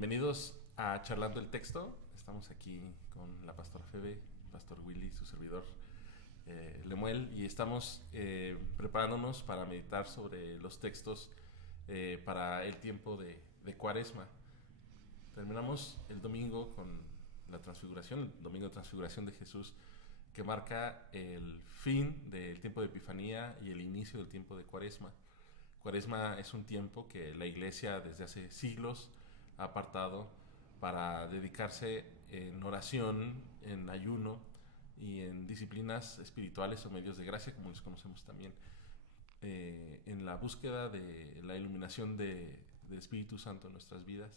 Bienvenidos a Charlando el Texto. Estamos aquí con la pastora Febe, pastor Willy, su servidor Lemuel, y estamos preparándonos para meditar sobre los textos para el tiempo de Cuaresma. Terminamos el domingo con la transfiguración, el domingo de transfiguración de Jesús, que marca el fin del tiempo de Epifanía y el inicio del tiempo de Cuaresma. Cuaresma es un tiempo que la Iglesia desde hace siglos ha apartado para dedicarse en oración, en ayuno y en disciplinas espirituales o medios de gracia, como les conocemos también, en la búsqueda de la iluminación del Espíritu Santo en nuestras vidas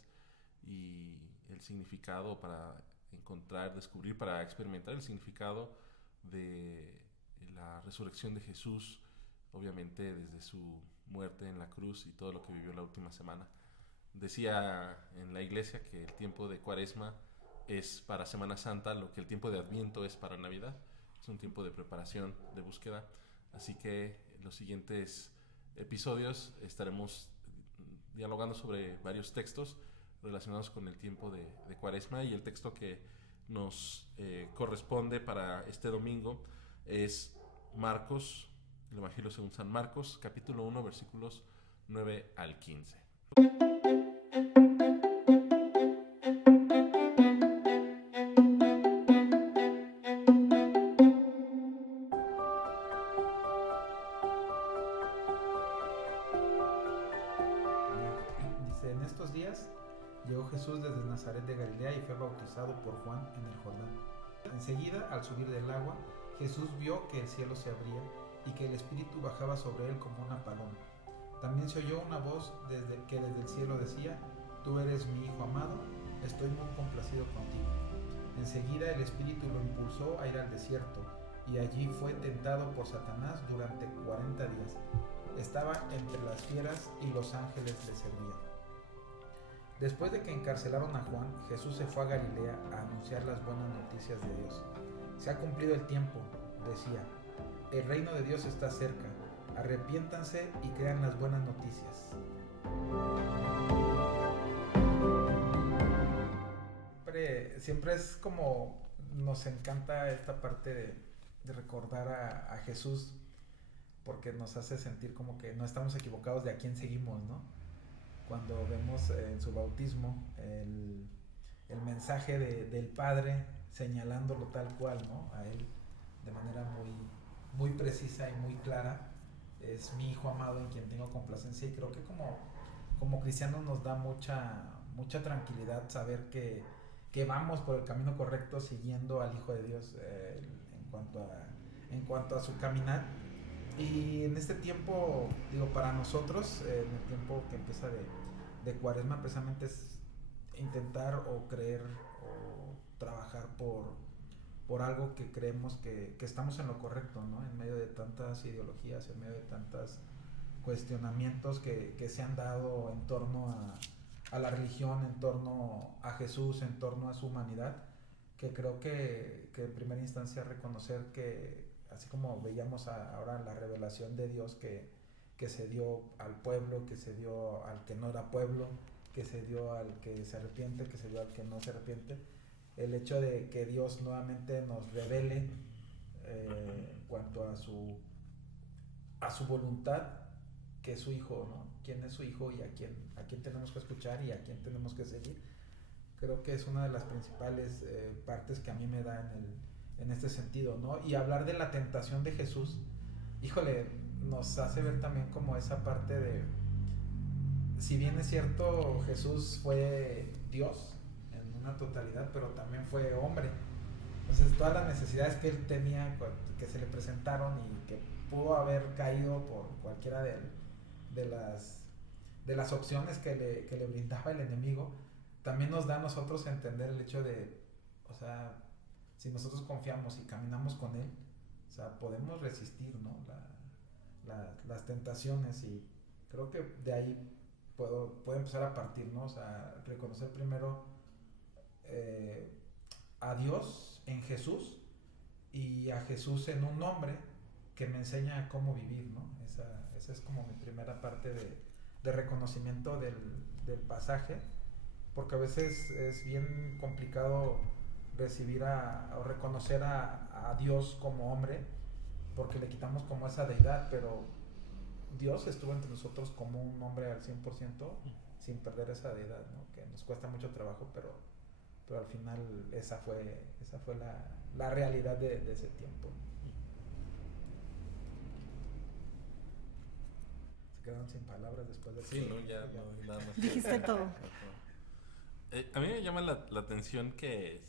y el significado para encontrar, descubrir, para experimentar el significado de la resurrección de Jesús, obviamente desde su muerte en la cruz y todo lo que vivió la última semana. Decía en la iglesia que el tiempo de Cuaresma es para Semana Santa lo que el tiempo de Adviento es para Navidad. Es un tiempo de preparación, de búsqueda. Así que en los siguientes episodios estaremos dialogando sobre varios textos relacionados con el tiempo de Cuaresma, y el texto que nos corresponde para este domingo es Marcos, el Evangelio según San Marcos, capítulo 1, versículos 9 al 15. Dice, en estos días llegó Jesús desde Nazaret de Galilea y fue bautizado por Juan en el Jordán. Enseguida, al subir del agua, Jesús vio que el cielo se abría y que el Espíritu bajaba sobre él como una paloma. También se oyó una voz que desde el cielo decía: Tú eres mi Hijo amado, estoy muy complacido contigo. Enseguida el Espíritu lo impulsó a ir al desierto, y allí fue tentado por Satanás durante 40 días. Estaba entre las fieras y los ángeles le servían. Después de que encarcelaron a Juan, Jesús se fue a Galilea a anunciar las buenas noticias de Dios. Se ha cumplido el tiempo, decía. El reino de Dios está cerca. Arrepiéntanse y crean las buenas noticias. Siempre es como nos encanta esta parte de recordar a Jesús, porque nos hace sentir como que no estamos equivocados de a quién seguimos, ¿no? Cuando vemos en su bautismo el mensaje del Padre señalándolo tal cual, ¿no? A él de manera muy precisa y muy clara. Es mi Hijo amado en quien tengo complacencia, y creo que como cristianos nos da mucha tranquilidad saber que vamos por el camino correcto siguiendo al Hijo de Dios en cuanto a su caminar. Y en este tiempo, digo, para nosotros, en el tiempo que empieza de Cuaresma, precisamente es intentar o creer o trabajar por algo que creemos que estamos en lo correcto, ¿no? En medio de tantas ideologías, en medio de tantos cuestionamientos que se han dado en torno a la religión, en torno a Jesús, en torno a su humanidad, que creo que en primera instancia reconocer que así como veíamos ahora la revelación de Dios que se dio al pueblo, que se dio al que no era pueblo, que se dio al que se arrepiente, que se dio al que no se arrepiente, el hecho de que Dios nuevamente nos revele en cuanto a su voluntad, que es su Hijo, ¿no? Quién es su Hijo y a quién tenemos que escuchar y a quién tenemos que seguir. Creo que es una de las principales partes que a mí me da en este sentido, ¿no? Y hablar de la tentación de Jesús, híjole, nos hace ver también como esa parte de, si bien es cierto, Jesús fue Dios en una totalidad, pero también fue hombre. Entonces todas las necesidades que él tenía, que se le presentaron y que pudo haber caído por cualquiera de las opciones que le brindaba el enemigo, también nos da a nosotros entender el hecho de, o sea, si nosotros confiamos y caminamos con él, o sea, podemos resistir, ¿no? las tentaciones, y creo que de ahí puede empezar a partir, ¿no? O sea, reconocer primero a Dios en Jesús y a Jesús en un hombre que me enseña cómo vivir, ¿no? Esa es como mi primera parte de reconocimiento del pasaje. porque a veces es bien complicado recibir o reconocer a Dios como hombre, porque le quitamos como esa deidad, pero Dios estuvo entre nosotros como un hombre al 100% sin perder esa deidad, ¿no? Que nos cuesta mucho trabajo, pero al final esa fue la realidad de ese tiempo. Se quedaron sin palabras después de Sí, no, ya no hay nada más. Dijiste todo. A mí me llama la atención que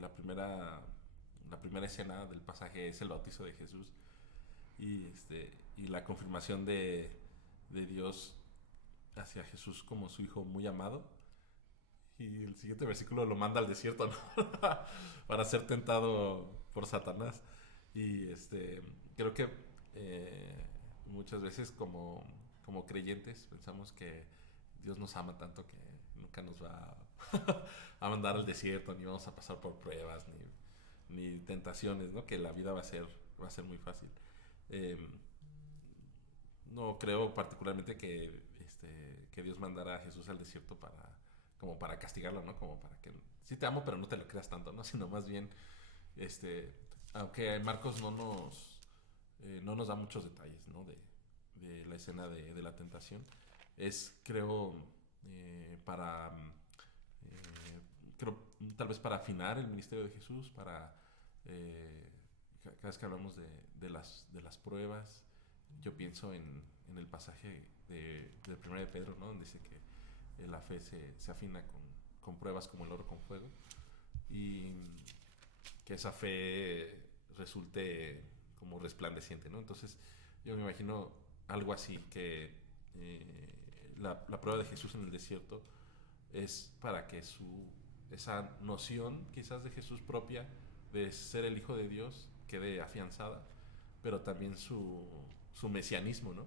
la primera escena del pasaje es el bautizo de Jesús y la confirmación de Dios hacia Jesús como su hijo muy amado. Y el siguiente versículo lo manda al desierto, ¿no? Para ser tentado por Satanás. Y creo que muchas veces como creyentes pensamos que Dios nos ama tanto que nunca nos va a mandar al desierto, ni vamos a pasar por pruebas, ni tentaciones, ¿no? Que la vida va a ser muy fácil. No creo particularmente que Dios mandara a Jesús al desierto como para castigarlo, ¿no? Como para que sí te amo, pero no te lo creas tanto, ¿no? Sino más bien, aunque Marcos no nos da muchos detalles, ¿no? De la escena de la tentación, creo tal vez para afinar el ministerio de Jesús, cada vez que hablamos de las pruebas, yo pienso en el pasaje de 1 de Pedro, ¿no? Donde dice que la fe se afina con pruebas como el oro con fuego, y que esa fe resulte como resplandeciente, ¿no? Entonces yo me imagino algo así, que la prueba de Jesús en el desierto es para que esa noción quizás de Jesús propia, de ser el Hijo de Dios, quede afianzada, pero también su mesianismo, ¿no?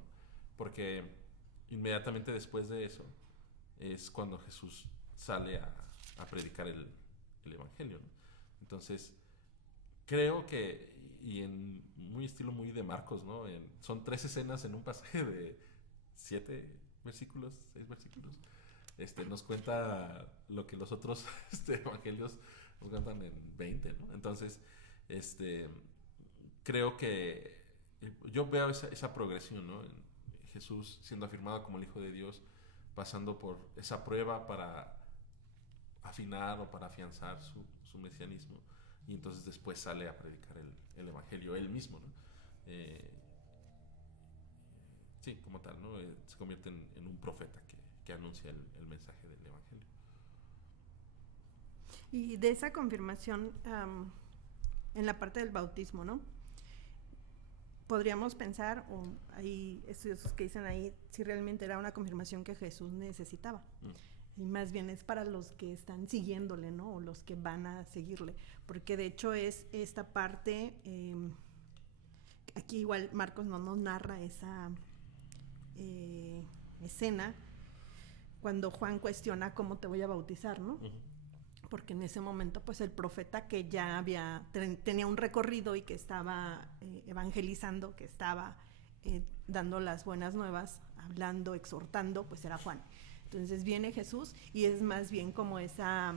Porque inmediatamente después de eso es cuando Jesús sale a predicar el Evangelio, ¿no? Entonces creo que, y en estilo muy de Marcos, ¿no? Son 3 escenas en un pasaje de 7 versículos, 6 versículos. Nos cuenta lo que los otros evangelios nos cuentan en 20, ¿no? Entonces, creo que yo veo esa progresión, ¿no? En Jesús siendo afirmado como el Hijo de Dios, pasando por esa prueba para afinar o para afianzar su mesianismo, y entonces después sale a predicar el evangelio él mismo, ¿no? Sí, como tal, ¿no? Se convierte en un profeta que anuncia el mensaje del evangelio. Y de esa confirmación en la parte del bautismo, ¿no? Podríamos pensar, o hay estudiosos que dicen ahí, si realmente era una confirmación que Jesús necesitaba. Y más bien es para los que están siguiéndole, ¿no? O los que van a seguirle. Porque de hecho es esta parte, aquí igual Marcos no nos narra esa escena, cuando Juan cuestiona cómo te voy a bautizar, ¿no? Porque en ese momento pues el profeta que ya tenía un recorrido y que estaba evangelizando, que estaba dando las buenas nuevas, hablando, exhortando, pues era Juan. Entonces viene Jesús y es más bien como esa,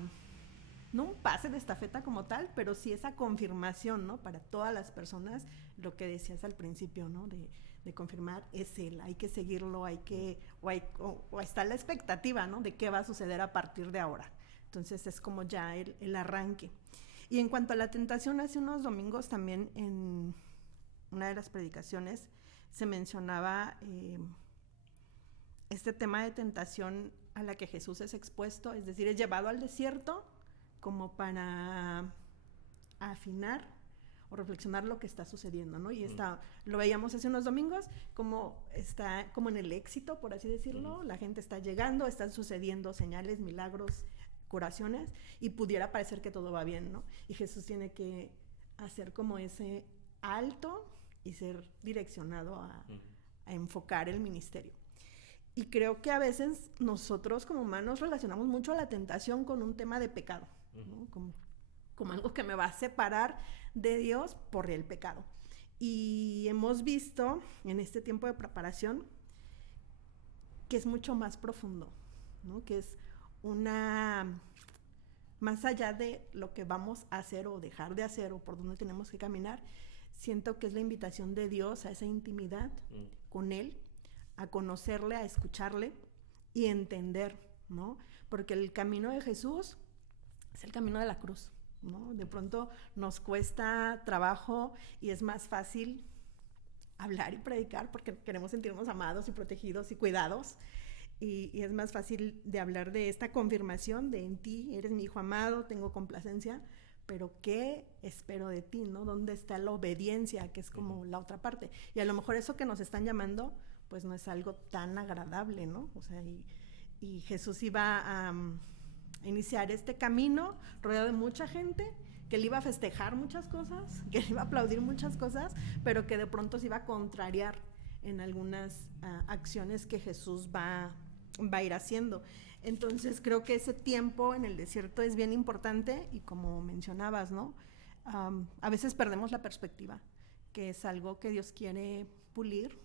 no un pase de estafeta como tal, pero sí esa confirmación, ¿no? Para todas las personas, lo que decías al principio, ¿no? De confirmar, es Él, hay que seguirlo, o está la expectativa, ¿no? De qué va a suceder a partir de ahora. Entonces es como ya el arranque. Y en cuanto a la tentación, hace unos domingos también en una de las predicaciones se mencionaba este tema de tentación a la que Jesús es expuesto, es decir, es llevado al desierto como para afinar o reflexionar lo que está sucediendo, ¿no? Y lo veíamos hace unos domingos, como está como en el éxito, por así decirlo, la gente está llegando, están sucediendo señales, milagros, curaciones, y pudiera parecer que todo va bien, ¿no? Y Jesús tiene que hacer como ese alto y ser direccionado a enfocar el ministerio. Y creo que a veces nosotros como humanos relacionamos mucho a la tentación con un tema de pecado, ¿no? Como algo que me va a separar de Dios por el pecado. Y hemos visto en este tiempo de preparación que es mucho más profundo, ¿no? Que es más allá de lo que vamos a hacer o dejar de hacer o por donde tenemos que caminar, siento que es la invitación de Dios a esa intimidad con Él, a conocerle, a escucharle y entender, ¿no? Porque el camino de Jesús es el camino de la cruz, ¿no? De pronto nos cuesta trabajo y es más fácil hablar y predicar porque queremos sentirnos amados y protegidos y cuidados. Y es más fácil de hablar de esta confirmación de en ti, eres mi hijo amado, tengo complacencia, pero ¿qué espero de ti, no? ¿Dónde está la obediencia, que es como la otra parte? Y a lo mejor eso que nos están llamando, pues no es algo tan agradable, ¿no? O sea, y Jesús iba a iniciar este camino rodeado de mucha gente, que le iba a festejar muchas cosas, que le iba a aplaudir muchas cosas, pero que de pronto se iba a contrariar en algunas acciones que Jesús va a ir haciendo. Entonces creo que ese tiempo en el desierto es bien importante y como mencionabas, ¿no? A veces perdemos la perspectiva, que es algo que Dios quiere pulir,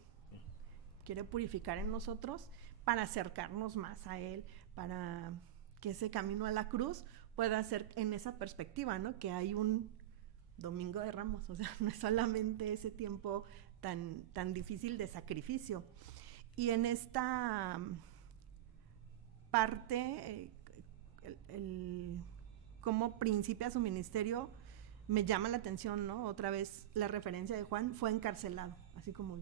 quiere purificar en nosotros para acercarnos más a Él, para que ese camino a la cruz pueda ser en esa perspectiva, ¿no? Que hay un Domingo de Ramos, o sea, no es solamente ese tiempo tan difícil de sacrificio. Y en esta parte, cómo principia su ministerio, me llama la atención, ¿no? Otra vez la referencia de Juan, fue encarcelado, así como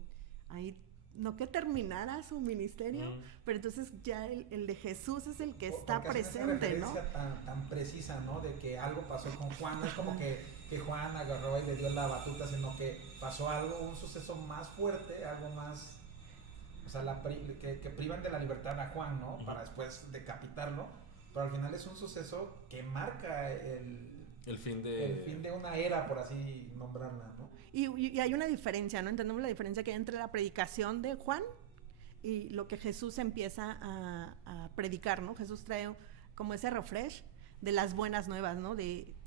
ahí, no que terminara su ministerio, pero entonces ya el de Jesús es el que está presente, ¿no? Tan precisa, ¿no? De que algo pasó con Juan, no es como que Juan agarró y le dio la batuta, sino que pasó algo, un suceso más fuerte, algo más, o sea, que privan de la libertad a Juan, ¿no? Para después decapitarlo, pero al final es un suceso que marca el fin de una era, por así nombrarla, ¿no? Y hay una diferencia, ¿no? Entendemos la diferencia que hay entre la predicación de Juan y lo que Jesús empieza a predicar, ¿no? Jesús trae como ese refresh de las buenas nuevas, ¿no?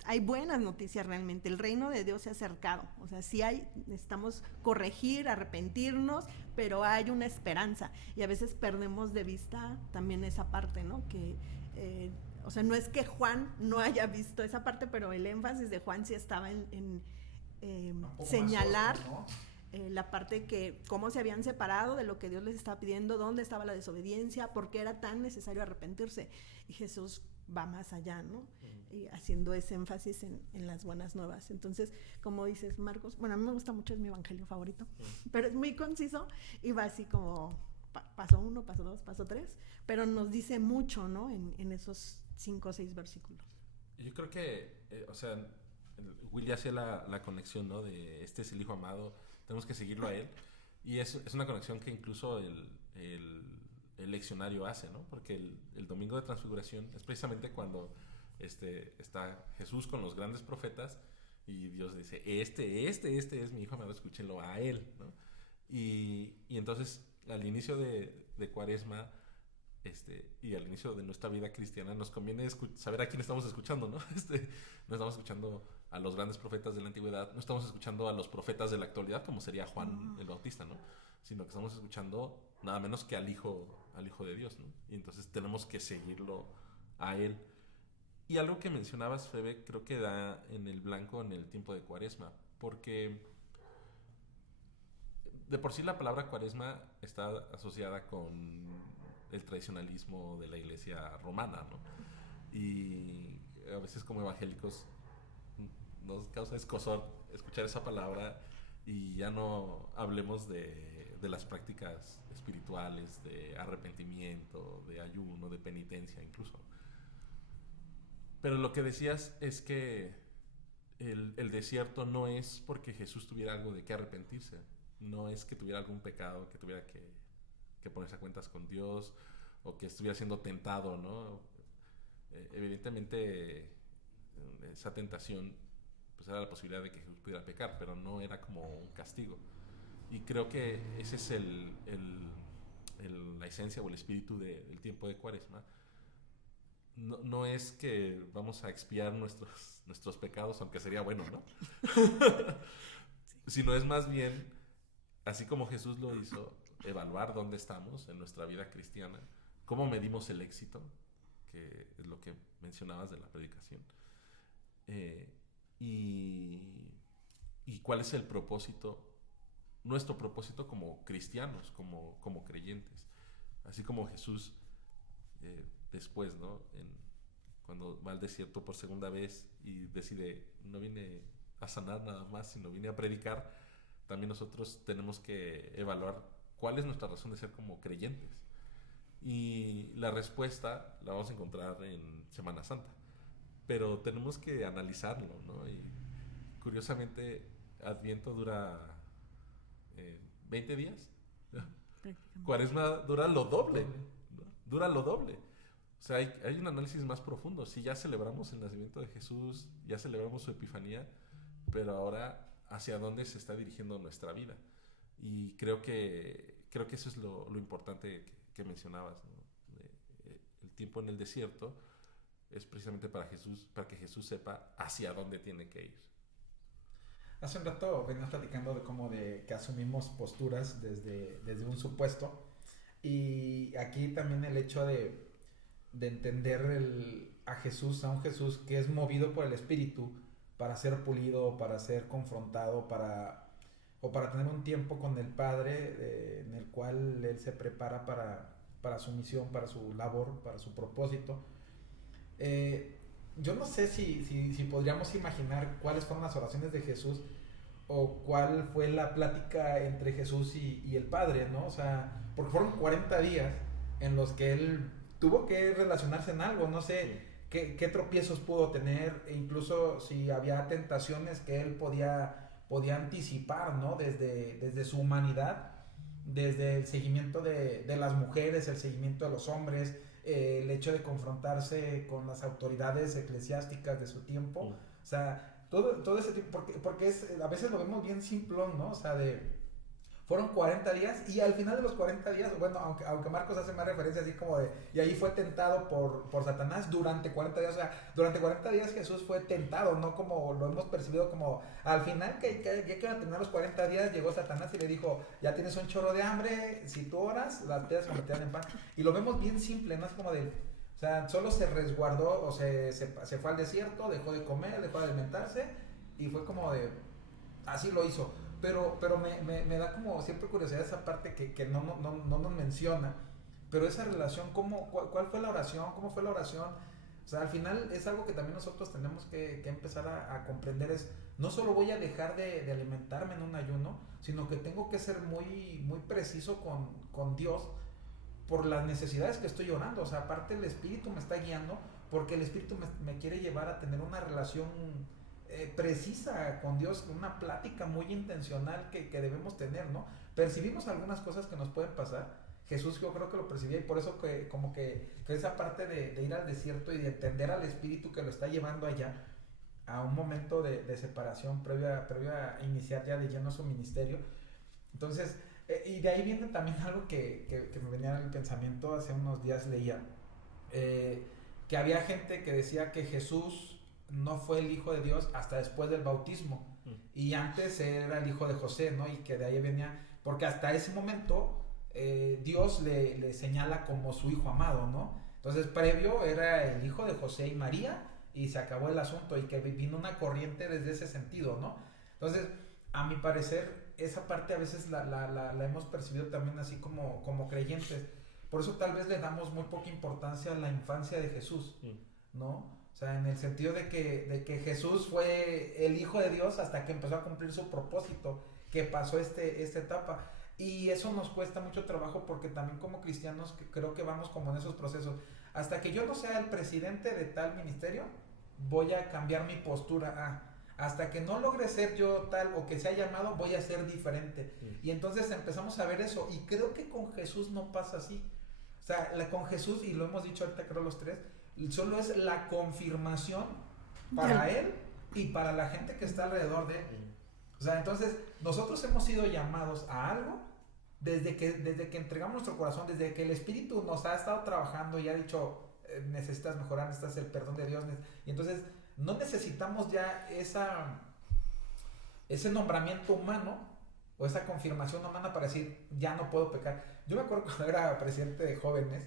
Hay buenas noticias realmente, el reino de Dios se ha acercado, o sea, sí necesitamos corregir, arrepentirnos, pero hay una esperanza y a veces perdemos de vista también esa parte, ¿no? Que o sea, no es que Juan no haya visto esa parte, pero el énfasis de Juan sí estaba en señalar oscuro, ¿no? La parte que cómo se habían separado de lo que Dios les estaba pidiendo, dónde estaba la desobediencia, por qué era tan necesario arrepentirse. Y Jesús va más allá, ¿no? Y haciendo ese énfasis en las buenas nuevas. Entonces, como dices, Marcos, bueno, a mí me gusta mucho, es mi evangelio favorito, pero es muy conciso y va así como paso 1, paso 2, paso 3, pero nos dice mucho, ¿no? En esos 5 o 6 versículos. Yo creo que, o sea, Willy hacía la conexión, ¿no? De este es el Hijo amado, tenemos que seguirlo a Él. Y es una conexión que incluso el leccionario hace, ¿no? Porque el Domingo de Transfiguración es precisamente cuando está Jesús con los grandes profetas y Dios dice, este es mi Hijo amado, escúchenlo a Él, ¿no? Y entonces, al inicio de Cuaresma, y al inicio de nuestra vida cristiana, nos conviene saber a quién estamos escuchando, ¿no? No estamos escuchando a los grandes profetas de la antigüedad, no estamos escuchando a los profetas de la actualidad, como sería Juan el Bautista, ¿no? Sino que estamos escuchando nada menos que al Hijo de Dios, ¿no? Y entonces tenemos que seguirlo a Él. Y algo que mencionabas, Febe, creo que da en el blanco en el tiempo de Cuaresma, porque de por sí la palabra Cuaresma está asociada con el tradicionalismo de la iglesia romana, ¿no? Y a veces como evangélicos nos causa escozor escuchar esa palabra y ya no hablemos de las prácticas espirituales, de arrepentimiento, de ayuno, de penitencia incluso. Pero lo que decías es que el desierto no es porque Jesús tuviera algo de qué arrepentirse, no es que tuviera algún pecado, que tuviera que ponerse a cuentas con Dios o que estuviera siendo tentado, ¿no? Evidentemente esa tentación pues era la posibilidad de que Jesús pudiera pecar, pero no era como un castigo. Y creo que ese es la esencia o el espíritu del tiempo de Cuaresma. No es que vamos a expiar nuestros pecados, aunque sería bueno, ¿no? Sino es más bien, así como Jesús lo hizo, evaluar dónde estamos en nuestra vida cristiana, cómo medimos el éxito, que es lo que mencionabas de la predicación, y cuál es el propósito, nuestro propósito como cristianos, como creyentes. Así como Jesús después, ¿no? Cuando va al desierto por segunda vez y decide, no vine a sanar nada más, sino vine a predicar, también nosotros tenemos que evaluar cuál es nuestra razón de ser como creyentes. Y la respuesta la vamos a encontrar en Semana Santa, pero tenemos que analizarlo, ¿no? Y curiosamente Adviento dura 20 días. Cuaresma dura lo doble, ¿no? Dura lo doble. O sea, hay un análisis más profundo. Sí, ya celebramos el nacimiento de Jesús, ya celebramos su Epifanía, pero ahora, ¿hacia dónde se está dirigiendo nuestra vida? Y creo que eso es lo importante que mencionabas, ¿no? El tiempo en el desierto es precisamente para que Jesús sepa hacia dónde tiene que ir. Hace un rato venías platicando de que asumimos posturas desde un supuesto, y aquí también el hecho de entender a un Jesús que es movido por el Espíritu para ser pulido, para ser confrontado, o para tener un tiempo con el Padre en el cual Él se prepara para su misión, para su labor, para su propósito. Yo no sé si podríamos imaginar cuáles fueron las oraciones de Jesús, o cuál fue la plática entre Jesús y el Padre, ¿no? O sea, porque fueron 40 días en los que Él tuvo que relacionarse en algo, no sé qué tropiezos pudo tener, e incluso si había tentaciones que Él podía anticipar, ¿no? Desde su humanidad, desde el seguimiento de las mujeres, el seguimiento de los hombres, el hecho de confrontarse con las autoridades eclesiásticas de su tiempo. O sea, todo ese tipo, porque a veces lo vemos bien simplón, ¿no? O sea, fueron 40 días, y al final de los 40 días, bueno, aunque Marcos hace más referencia así como y ahí fue tentado por Satanás durante 40 días. O sea, durante 40 días Jesús fue tentado, no como lo hemos percibido como al final que ya que iban a terminar los 40 días, llegó Satanás y le dijo, ya tienes un chorro de hambre, si tú oras, las piedras se convertirán en pan. Y lo vemos bien simple, no es como o sea, solo se resguardó, o se fue al desierto, dejó de comer, dejó de alimentarse, y fue como así lo hizo. Pero me da como siempre curiosidad esa parte que no nos menciona, pero esa relación, ¿cuál fue la oración? ¿Cómo fue la oración? O sea, al final es algo que también nosotros tenemos que empezar a comprender, no solo voy a dejar de alimentarme en un ayuno, sino que tengo que ser muy, muy preciso con Dios por las necesidades que estoy orando. O sea, aparte el Espíritu me está guiando, porque el Espíritu me quiere llevar a tener una relación precisa con Dios, una plática muy intencional que debemos tener, ¿no? Percibimos algunas cosas que nos pueden pasar. Jesús, yo creo que lo percibía, y por eso que esa parte de ir al desierto y de entender al Espíritu que lo está llevando allá a un momento de separación previa a iniciar ya de lleno su ministerio. Entonces, y de ahí viene también algo que me venía al pensamiento. Hace unos días leía que había gente que decía que Jesús no fue el Hijo de Dios hasta después del bautismo, y antes era el hijo de José, ¿no? Y que de ahí venía, porque hasta ese momento Dios le señala como su hijo amado, ¿no? Entonces previo era el hijo de José y María, y se acabó el asunto, y que vino una corriente desde ese sentido, ¿no? Entonces, a mi parecer, esa parte a veces la hemos percibido también así como creyentes. Por eso tal vez le damos muy poca importancia a la infancia de Jesús, ¿no? O sea, en el sentido de que Jesús fue el Hijo de Dios hasta que empezó a cumplir su propósito, que pasó esta etapa. Y eso nos cuesta mucho trabajo, porque también como cristianos creo que vamos como en esos procesos. Hasta que yo no sea el presidente de tal ministerio, voy a cambiar mi postura. Hasta que no logre ser yo tal, o que sea llamado, voy a ser diferente. Y entonces empezamos a ver eso. Y creo que con Jesús no pasa así. O sea, con Jesús, y lo hemos dicho ahorita creo los tres, solo es la confirmación para Él y para la gente que está alrededor de Él. O sea, entonces nosotros hemos sido llamados a algo desde que entregamos nuestro corazón, desde que el Espíritu nos ha estado trabajando y ha dicho, necesitas mejorar, necesitas el perdón de Dios. Y entonces no necesitamos ya ese nombramiento humano, o esa confirmación humana para decir, ya no puedo pecar. Yo me acuerdo cuando era presidente de jóvenes,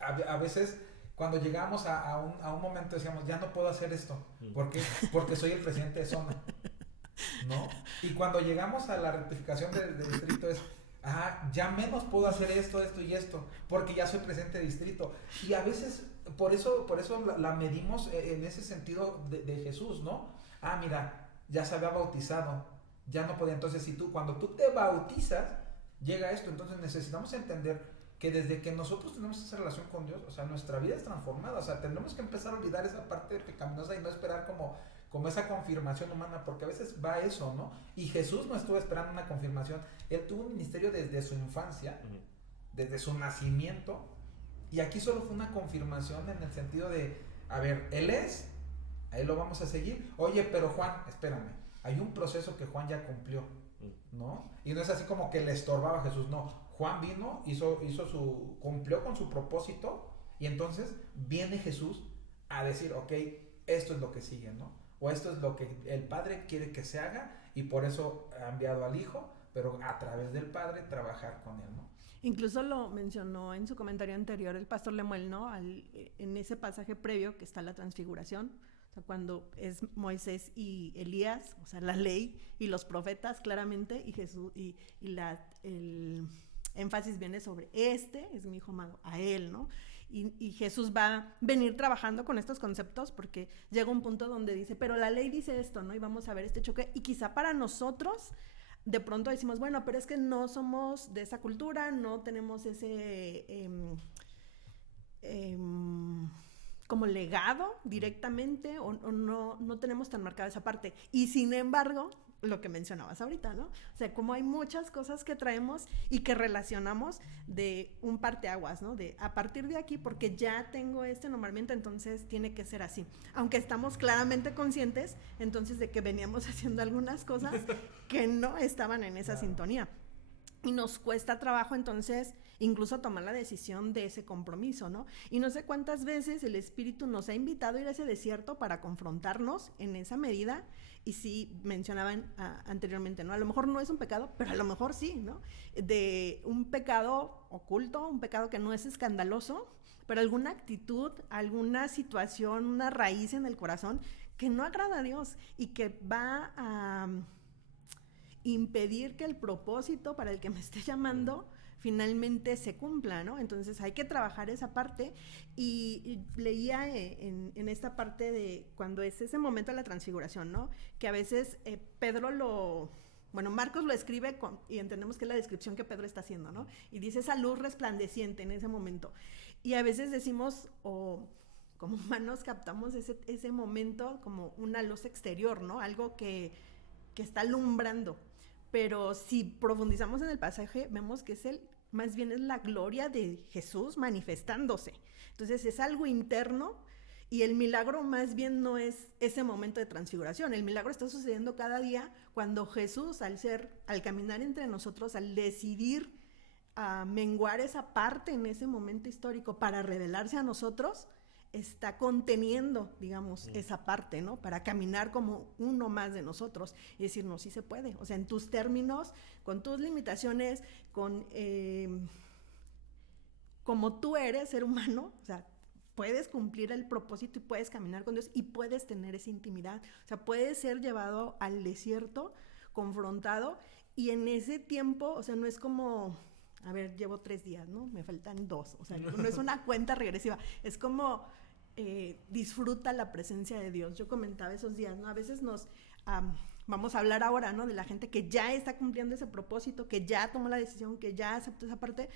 a veces cuando llegamos a un momento decíamos, ya no puedo hacer esto. ¿Por qué? Porque soy el presidente de zona, ¿no? Y cuando llegamos a la rectificación de distrito es, ya menos puedo hacer esto, esto y esto, porque ya soy presidente de distrito. Y a veces, por eso la medimos en ese sentido de Jesús, ¿no? Mira, ya se había bautizado, ya no podía. Entonces, cuando tú te bautizas, llega esto. Entonces necesitamos entender que desde que nosotros tenemos esa relación con Dios, o sea, nuestra vida es transformada, o sea, tenemos que empezar a olvidar esa parte pecaminosa y no esperar como esa confirmación humana, porque a veces va eso, ¿no? Y Jesús no estuvo esperando una confirmación, Él tuvo un ministerio desde su infancia, desde su nacimiento, y aquí solo fue una confirmación en el sentido de, a ver, Él es, ahí lo vamos a seguir. Oye, pero Juan, espérame, hay un proceso que Juan ya cumplió, ¿no? Y no es así como que le estorbaba a Jesús, no. Juan vino, cumplió con su propósito, y entonces viene Jesús a decir, ok, esto es lo que sigue, ¿no? O esto es lo que el Padre quiere que se haga, y por eso ha enviado al Hijo, pero a través del Padre trabajar con él, ¿no? Incluso lo mencionó en su comentario anterior el pastor Lemuel, ¿no? En ese pasaje previo que está la transfiguración, o sea, cuando es Moisés y Elías, o sea, la ley y los profetas claramente, y Jesús, y el énfasis viene sobre este es mi hijo amado, a él, ¿no? Y Jesús va a venir trabajando con estos conceptos porque llega un punto donde dice, pero la ley dice esto, ¿no? Y vamos a ver este choque, y quizá para nosotros de pronto decimos, bueno, pero es que no somos de esa cultura, no tenemos ese como legado directamente, o no tenemos tan marcada esa parte. Y sin embargo, lo que mencionabas ahorita, ¿no? O sea, como hay muchas cosas que traemos y que relacionamos de un parteaguas, ¿no? De a partir de aquí, porque ya tengo este nombramiento, entonces tiene que ser así. Aunque estamos claramente conscientes, entonces, de que veníamos haciendo algunas cosas que no estaban en esa sintonía. Y nos cuesta trabajo, entonces, incluso tomar la decisión de ese compromiso, ¿no? Y no sé cuántas veces el Espíritu nos ha invitado a ir a ese desierto para confrontarnos en esa medida. Y sí, mencionaban anteriormente, ¿no? A lo mejor no es un pecado, pero a lo mejor sí, ¿no? De un pecado oculto, un pecado que no es escandaloso, pero alguna actitud, alguna situación, una raíz en el corazón que no agrada a Dios y que va a impedir que el propósito para el que me esté llamando finalmente se cumpla, ¿no? Entonces hay que trabajar esa parte, y leía en esta parte de cuando es ese momento de la transfiguración, ¿no? Que a veces Marcos lo escribe y entendemos que es la descripción que Pedro está haciendo, ¿no? Y dice esa luz resplandeciente en ese momento. Y a veces decimos, o como humanos captamos ese momento como una luz exterior, ¿no? Algo que está alumbrando. Pero si profundizamos en el pasaje, vemos que más bien es la gloria de Jesús manifestándose. Entonces es algo interno, y el milagro más bien no es ese momento de transfiguración. El milagro está sucediendo cada día cuando Jesús, al caminar entre nosotros, al decidir menguar esa parte en ese momento histórico para revelarse a nosotros, está conteniendo, digamos, esa parte, ¿no? Para caminar como uno más de nosotros y decir, no, sí se puede. O sea, en tus términos, con tus limitaciones, como tú eres ser humano, o sea, puedes cumplir el propósito y puedes caminar con Dios y puedes tener esa intimidad. O sea, puedes ser llevado al desierto, confrontado, y en ese tiempo, o sea, no es como, a ver, llevo 3 días, ¿no? Me faltan 2. O sea, no es una cuenta regresiva. Es como disfruta la presencia de Dios. Yo comentaba esos días, ¿no? A veces vamos a hablar ahora, ¿no? De la gente que ya está cumpliendo ese propósito, que ya tomó la decisión, que ya aceptó esa parte,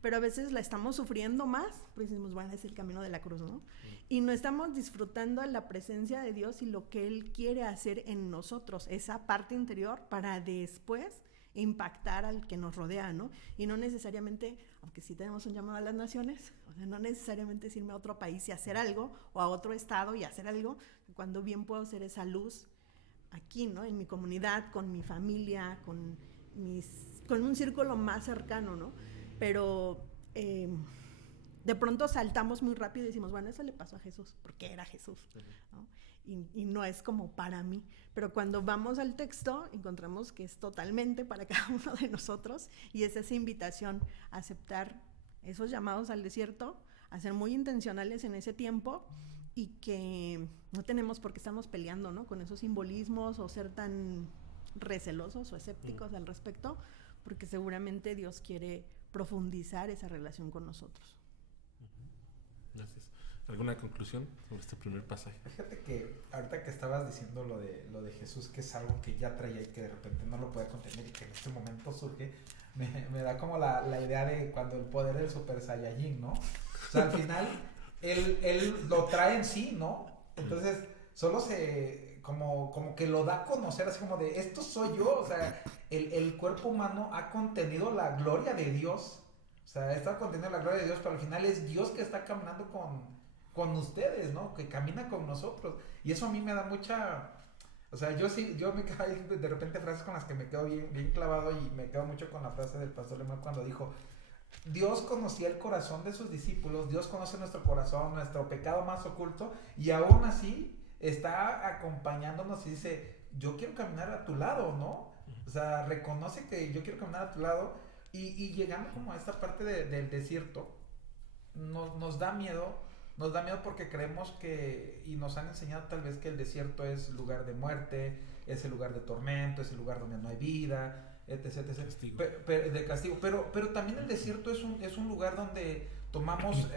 pero a veces la estamos sufriendo más, porque decimos, bueno, es el camino de la cruz, ¿no? Y no estamos disfrutando la presencia de Dios y lo que Él quiere hacer en nosotros, esa parte interior, para después impactar al que nos rodea, ¿no? Y no necesariamente, aunque sí tenemos un llamado a las naciones, o sea, no necesariamente es irme a otro país y hacer algo, o a otro estado y hacer algo, cuando bien puedo ser esa luz aquí, ¿no? En mi comunidad, con mi familia, con un círculo más cercano, ¿no? Pero de pronto saltamos muy rápido y decimos, bueno, eso le pasó a Jesús, porque era Jesús, ¿no? Y no es como para mí. Pero cuando vamos al texto, encontramos que es totalmente para cada uno de nosotros, y es esa invitación a aceptar esos llamados al desierto, a ser muy intencionales en ese tiempo, y que no tenemos por qué estarnos peleando, ¿no?, con esos simbolismos o ser tan recelosos o escépticos al respecto, porque seguramente Dios quiere profundizar esa relación con nosotros. Gracias. ¿Alguna conclusión sobre este primer pasaje? Fíjate que ahorita que estabas diciendo lo de Jesús, que es algo que ya traía y que de repente no lo podía contener y que en este momento surge, me da como la idea de cuando el poder del Super Saiyajin, ¿no? O sea, al final él lo trae en sí, ¿no? Entonces solo como que lo da a conocer, así como de, esto soy yo. O sea, el cuerpo humano ha contenido la gloria de Dios. O sea, está conteniendo la gloria de Dios, pero al final es Dios que está caminando con ustedes, ¿no? Que camina con nosotros. Y eso a mí me da mucha... O sea, yo me quedo ahí de repente frases con las que me quedo bien clavado, y me quedo mucho con la frase del pastor Lemuel cuando dijo, Dios conocía el corazón de sus discípulos, Dios conoce nuestro corazón, nuestro pecado más oculto, y aún así está acompañándonos y dice, yo quiero caminar a tu lado, ¿no? O sea, reconoce que yo quiero caminar a tu lado, y llegando como a esta parte del desierto, nos da miedo porque creemos que, y nos han enseñado tal vez que el desierto es lugar de muerte, es el lugar de tormento, es el lugar donde no hay vida, etc. Castigo. De castigo. Pero también el desierto es un lugar donde tomamos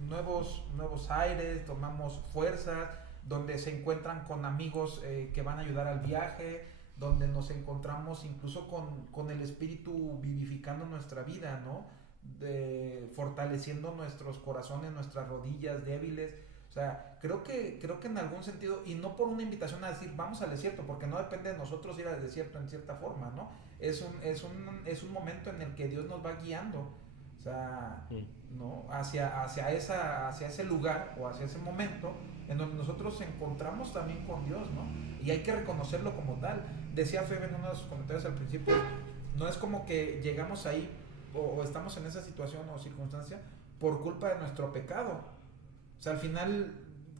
nuevos aires, tomamos fuerzas, donde se encuentran con amigos que van a ayudar al viaje, donde nos encontramos incluso con el Espíritu vivificando nuestra vida, ¿no? Fortaleciendo nuestros corazones, nuestras rodillas débiles. O sea, creo que en algún sentido, y no por una invitación a decir vamos al desierto, porque no depende de nosotros ir al desierto en cierta forma, ¿no? Es un momento en el que Dios nos va guiando, o sea, ¿no? hacia ese lugar o hacia ese momento en donde nosotros encontramos también con Dios, ¿no? Y hay que reconocerlo como tal. Decía Febe en uno de sus comentarios al principio, no es como que llegamos ahí o estamos en esa situación o circunstancia por culpa de nuestro pecado. O sea, al final,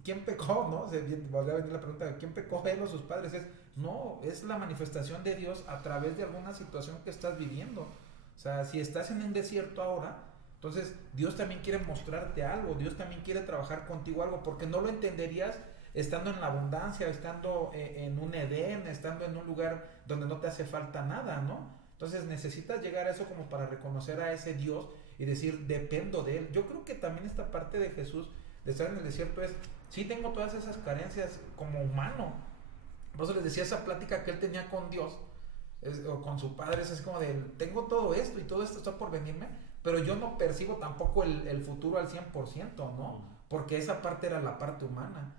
¿quién pecó, no? Volvió a venir la pregunta de ¿quién pecó, él o sus padres? Es la manifestación de Dios a través de alguna situación que estás viviendo. O sea, si estás en un desierto ahora, entonces Dios también quiere mostrarte algo, Dios también quiere trabajar contigo algo, porque no lo entenderías estando en la abundancia, estando en un Edén, estando en un lugar donde no te hace falta nada, ¿no? Entonces necesitas llegar a eso como para reconocer a ese Dios y decir, dependo de Él. Yo creo que también esta parte de Jesús, de estar en el desierto, es, sí tengo todas esas carencias como humano. Por eso les decía, esa plática que Él tenía con Dios, o con su Padre, es así como de, tengo todo esto y todo esto está por venirme, pero yo no percibo tampoco el futuro al 100%, ¿no? Porque esa parte era la parte humana.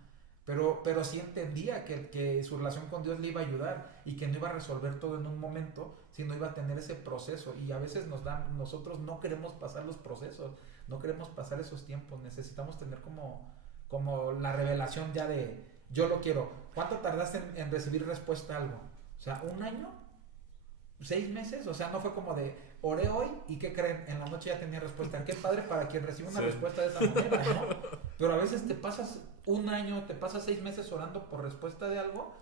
Pero sí entendía que su relación con Dios le iba a ayudar y que no iba a resolver todo en un momento, sino iba a tener ese proceso. Y a veces nosotros no queremos pasar los procesos, no queremos pasar esos tiempos. Necesitamos tener como la revelación ya de, yo lo quiero. ¿Cuánto tardaste en recibir respuesta a algo? O sea, ¿1 año? 6 meses, o sea, no fue como de oré hoy y ¿qué creen? En la noche ya tenía respuesta. Qué padre para quien recibe una respuesta de esa manera, ¿no? Pero a veces te pasas 1 año, te pasas 6 meses orando por respuesta de algo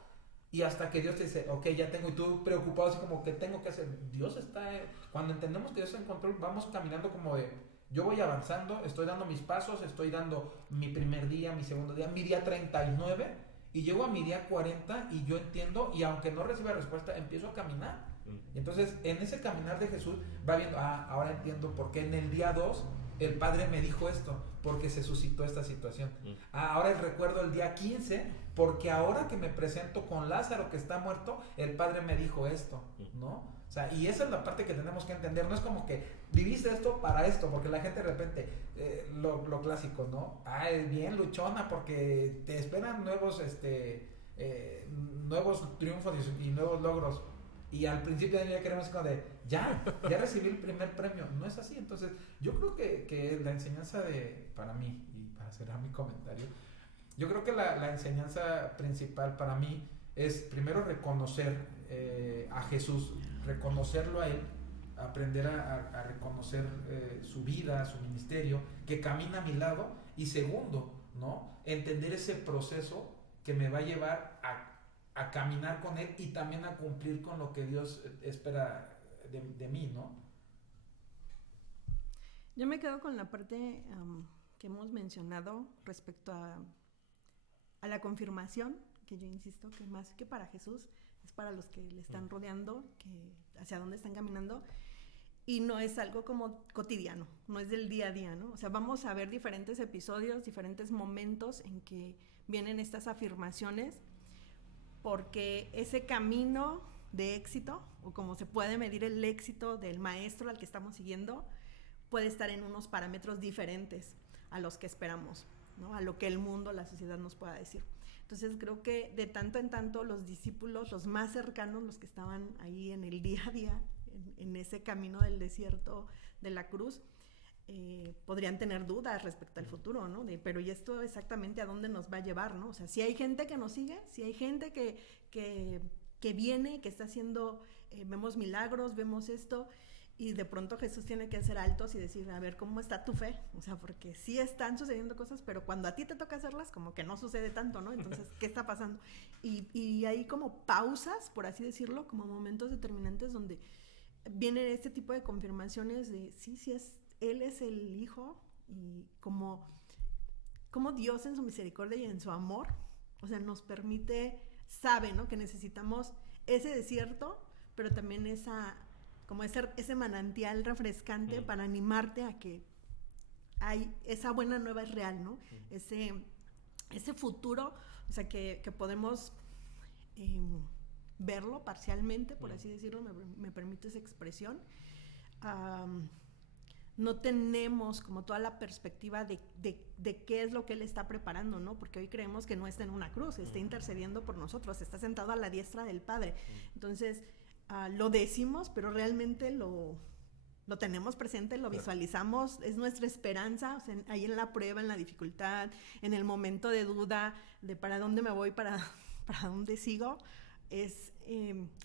y hasta que Dios te dice, ok, ya tengo, y tú preocupado así como que tengo que hacer. Dios está, cuando entendemos que Dios está en control, vamos caminando como de, yo voy avanzando, estoy dando mis pasos, estoy dando mi primer día, mi segundo día, mi día 39 y llego a mi día 40 y yo entiendo, y aunque no reciba respuesta, empiezo a caminar. Entonces, en ese caminar de Jesús va viendo, ahora entiendo por qué en el día 2 el Padre me dijo esto, porque se suscitó esta situación. Ahora recuerdo el día 15, porque ahora que me presento con Lázaro que está muerto, el Padre me dijo esto, ¿no? O sea, y esa es la parte que tenemos que entender. No es como que viviste esto para esto, porque la gente de repente, lo clásico, ¿no? Es bien luchona porque te esperan nuevos triunfos y nuevos logros. Y al principio ya queremos como de, ya recibí el primer premio. No es así. Entonces, yo creo que la enseñanza para mí, y para cerrar mi comentario, yo creo que la enseñanza principal para mí es primero reconocer a Jesús, reconocerlo a Él aprender a reconocer su vida, su ministerio, que camina a mi lado, y segundo, ¿no? Entender ese proceso que me va a llevar a caminar con Él y también a cumplir con lo que Dios espera de mí, ¿no? Yo me quedo con la parte que hemos mencionado respecto a la confirmación, que yo insisto que más que para Jesús, es para los que le están rodeando, que hacia dónde están caminando, y no es algo como cotidiano, no es del día a día, ¿no? O sea, vamos a ver diferentes episodios, diferentes momentos en que vienen estas afirmaciones, porque ese camino de éxito, o como se puede medir el éxito del maestro al que estamos siguiendo, puede estar en unos parámetros diferentes a los que esperamos, ¿no? A lo que el mundo, la sociedad nos pueda decir. Entonces creo que de tanto en tanto los discípulos, los más cercanos, los que estaban ahí en el día a día, en ese camino del desierto de la cruz, podrían tener dudas respecto al futuro, ¿no? Pero ¿y esto exactamente a dónde nos va a llevar, no? O sea, si hay gente que nos sigue, si hay gente que viene, que está haciendo, vemos milagros, vemos esto, y de pronto Jesús tiene que hacer altos y decir, a ver, ¿cómo está tu fe? O sea, porque sí están sucediendo cosas, pero cuando a ti te toca hacerlas, como que no sucede tanto, ¿no? Entonces, ¿qué está pasando? Y hay como pausas, por así decirlo, como momentos determinantes donde viene este tipo de confirmaciones de, sí, Él es el Hijo, y como Dios en su misericordia y en su amor, o sea, nos permite, sabe, ¿no? Que necesitamos ese desierto, pero también como ese manantial refrescante para animarte a que esa buena nueva es real, ¿no? Ese futuro, o sea, que podemos verlo parcialmente, por así decirlo, me permite esa expresión. No tenemos como toda la perspectiva de qué es lo que Él está preparando, ¿no? Porque hoy creemos que no está en una cruz, está intercediendo por nosotros, está sentado a la diestra del Padre. Entonces, lo decimos, pero realmente lo tenemos presente, lo visualizamos, es nuestra esperanza, o sea, ahí en la prueba, en la dificultad, en el momento de duda, de para dónde me voy, para dónde sigo,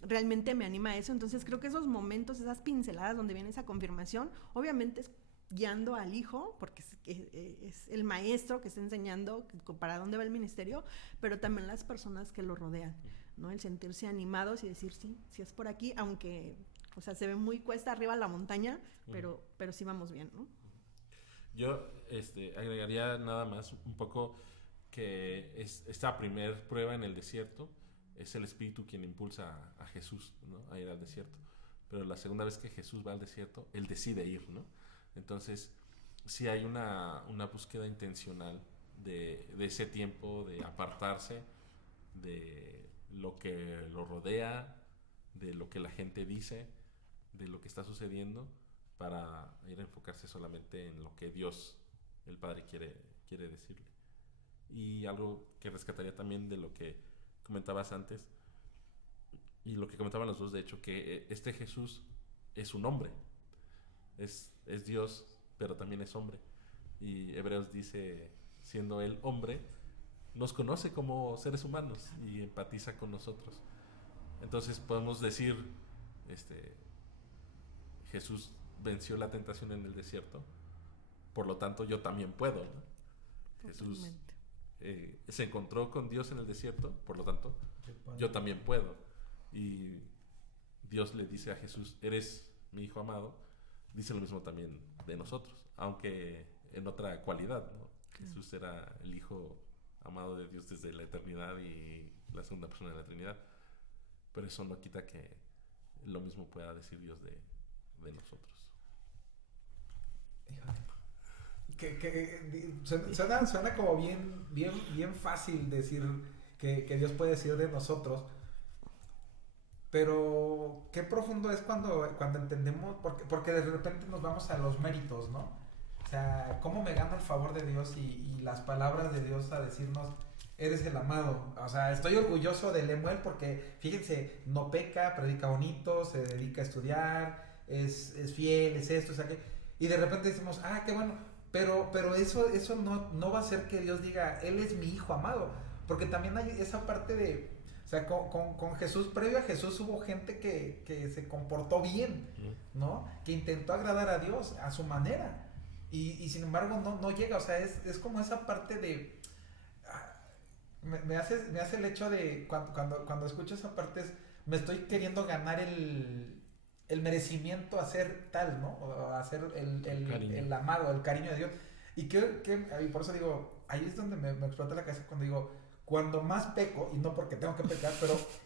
realmente me anima a eso. Entonces creo que esos momentos, esas pinceladas donde viene esa confirmación, obviamente es guiando al Hijo, porque es el maestro que está enseñando para dónde va el ministerio, pero también las personas que lo rodean, ¿no? El sentirse animados y decir, sí es por aquí, aunque, o sea, se ve muy cuesta arriba la montaña, pero sí vamos bien, ¿no? Yo agregaría nada más un poco que esta primer prueba en el desierto es el Espíritu quien impulsa a Jesús, ¿no? A ir al desierto. Pero la segunda vez que Jesús va al desierto, Él decide ir, ¿no? Entonces, sí hay una búsqueda intencional de ese tiempo, de apartarse de lo que lo rodea, de lo que la gente dice, de lo que está sucediendo, para ir a enfocarse solamente en lo que Dios, el Padre, quiere decirle. Y algo que rescataría también de lo que comentabas antes, y lo que comentaban los dos, de hecho, que este Jesús es un hombre, es Dios, pero también es hombre. Y Hebreos dice, siendo Él hombre, nos conoce como seres humanos y empatiza con nosotros. Entonces podemos decir, Jesús venció la tentación en el desierto, por lo tanto yo también puedo, ¿no? Jesús se encontró con Dios en el desierto, por lo tanto yo también puedo. Y Dios le dice a Jesús, eres mi Hijo amado. Dice lo mismo también de nosotros, aunque en otra cualidad, ¿no? Jesús era el Hijo amado de Dios desde la eternidad y la segunda persona de la Trinidad, pero eso no quita que lo mismo pueda decir Dios de nosotros. Suena como bien fácil decir que Dios puede decir de nosotros, pero qué profundo es cuando entendemos, porque de repente nos vamos a los méritos, ¿no? O sea, ¿cómo me gano el favor de Dios y las palabras de Dios a decirnos, eres el amado? O sea, estoy orgulloso de Lemuel porque, fíjense, no peca, predica bonito, se dedica a estudiar, es fiel, es esto, o sea, y de repente decimos, qué bueno, pero eso no va a hacer que Dios diga, Él es mi Hijo amado, porque también hay esa parte de, sea, con Jesús, previo a Jesús hubo gente que se comportó bien, ¿no? Que intentó agradar a Dios a su manera. Y sin embargo no llega, o sea, es como esa parte de... Me hace el hecho de, cuando escucho esa parte, me estoy queriendo ganar el merecimiento a ser tal, ¿no? O a ser el amado, el cariño de Dios. Y por eso digo, ahí es donde me explota la cabeza cuando digo, cuando más peco, y no porque tengo que pecar,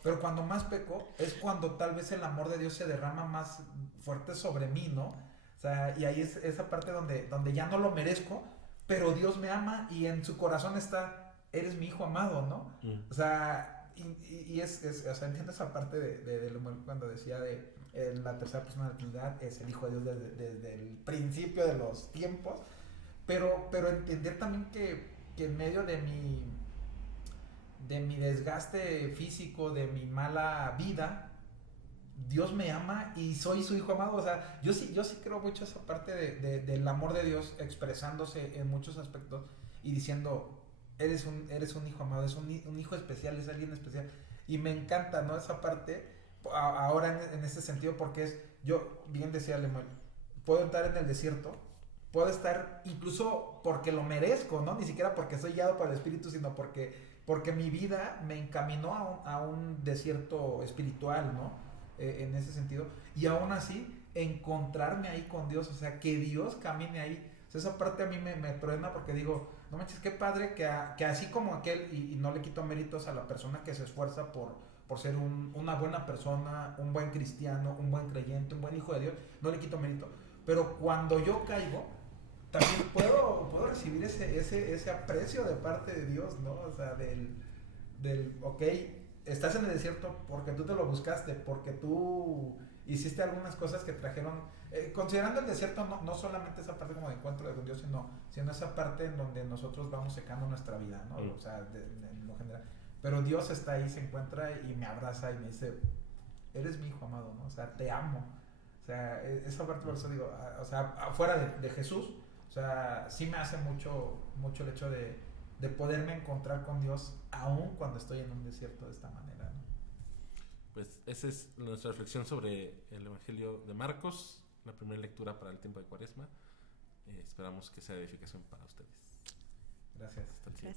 pero cuando más peco es cuando tal vez el amor de Dios se derrama más fuerte sobre mí, ¿no? O sea, y ahí es esa parte donde ya no lo merezco, pero Dios me ama y en su corazón está, eres mi hijo amado, ¿no? O sea, o sea, entiendo esa parte de cuando decía de la tercera persona de la Trinidad es el Hijo de Dios desde el principio de los tiempos, pero entender también que en medio de mi desgaste físico, de mi mala vida, Dios me ama y soy su hijo amado. O sea, yo sí creo mucho esa parte del amor de Dios expresándose en muchos aspectos y diciendo, eres un hijo amado, es un hijo especial, es alguien especial. Y me encanta, ¿no? Esa parte, ahora en este sentido, porque yo bien decía Lemuel, puedo estar en el desierto, puedo estar incluso porque lo merezco, ¿no? Ni siquiera porque soy guiado por el Espíritu, sino porque mi vida me encaminó a un desierto espiritual, ¿no? En ese sentido. Y aún así, encontrarme ahí con Dios, o sea, que Dios camine ahí. O sea, esa parte a mí me truena porque digo, no manches, qué padre que así como aquel, y no le quito méritos a la persona que se esfuerza por ser una buena persona, un buen cristiano, un buen creyente, un buen hijo de Dios, no le quito mérito. Pero cuando yo caigo, también puedo recibir ese aprecio de parte de Dios, ¿no? O sea, ok, estás en el desierto porque tú te lo buscaste, porque tú hiciste algunas cosas que trajeron, considerando el desierto no solamente esa parte como de encuentro con Dios, sino esa parte en donde nosotros vamos secando nuestra vida, ¿no? O sea, en lo general. Pero Dios está ahí, se encuentra y me abraza y me dice, eres mi hijo amado, ¿no? O sea, te amo. O sea, esa parte por eso digo, o sea, afuera de Jesús, o sea, sí me hace mucho el hecho de poderme encontrar con Dios aún cuando estoy en un desierto de esta manera, ¿no? Pues esa es nuestra reflexión sobre el Evangelio de Marcos, la primera lectura para el tiempo de Cuaresma. Esperamos que sea de edificación para ustedes. Gracias. Hasta el siguiente.